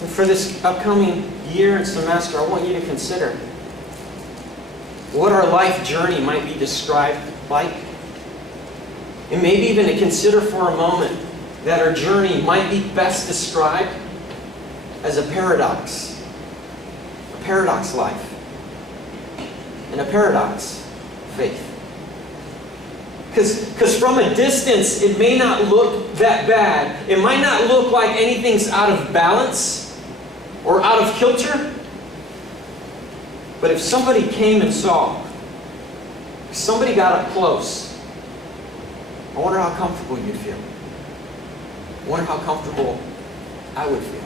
And for this upcoming year and semester, I want you to consider what our life journey might be described like. And maybe even to consider for a moment that our journey might be best described as a paradox life, and a paradox faith. Because from a distance, it may not look that bad. It might not look like anything's out of balance or out of kilter. But if somebody came and saw, if somebody got up close, I wonder how comfortable you'd feel. I wonder how comfortable I would feel.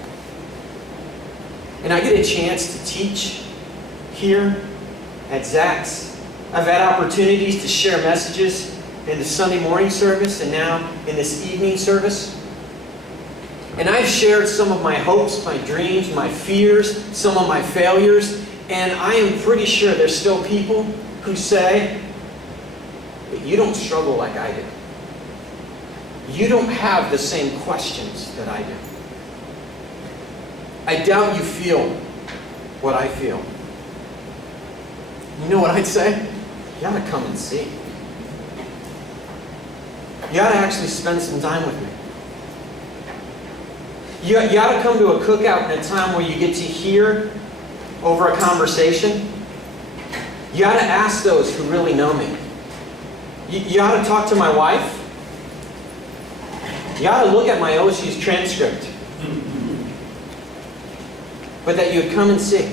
And I get a chance to teach here at Zach's. I've had opportunities to share messages in the Sunday morning service and now in this evening service. And I've shared some of my hopes, my dreams, my fears, some of my failures. And I am pretty sure there's still people who say, but you don't struggle like I do. You don't have the same questions that I do. I doubt you feel what I feel. You know what I'd say? You ought to come and see. You ought to actually spend some time with me. You ought to come to a cookout in a time where you get to hear over a conversation. You ought to ask those who really know me. You ought to talk to my wife. You ought to look at my OSU's transcript. But that you would come and see.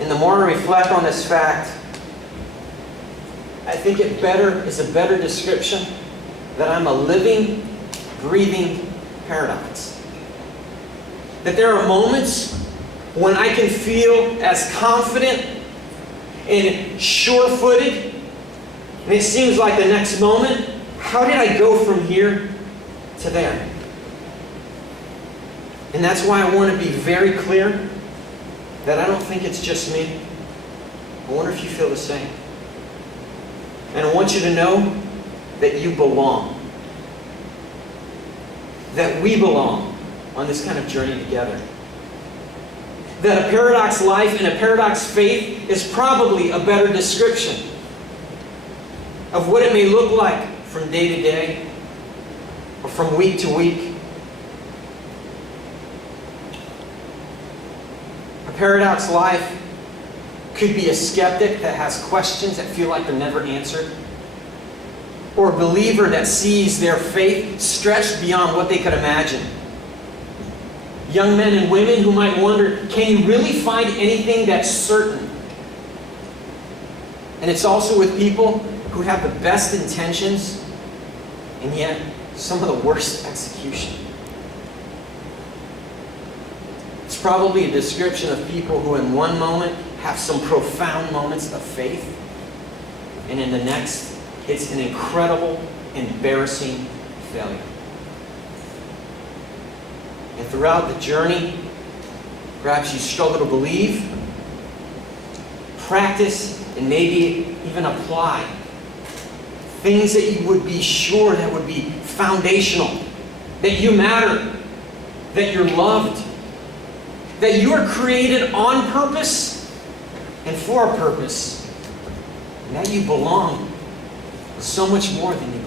And the more I reflect on this fact, I think it is a better description that I'm a living, breathing paradox. That there are moments when I can feel as confident and sure-footed, and it seems like the next moment, how did I go from here to there? And that's why I want to be very clear that I don't think it's just me. I wonder if you feel the same. And I want you to know that you belong. That we belong on this kind of journey together. That a paradox life and a paradox faith is probably a better description of what it may look like from day to day or from week to week. A paradox life could be a skeptic that has questions that feel like they're never answered. Or a believer that sees their faith stretched beyond what they could imagine. Young men and women who might wonder, can you really find anything that's certain? And it's also with people who have the best intentions and yet some of the worst execution. It's probably a description of people who in one moment have some profound moments of faith, and in the next, it's an incredible, embarrassing failure. And throughout the journey, perhaps you struggle to believe, practice, and maybe even apply things that you would be sure that would be foundational, that you matter, that you're loved, that you are created on purpose and for a purpose, and that you belong so much more than you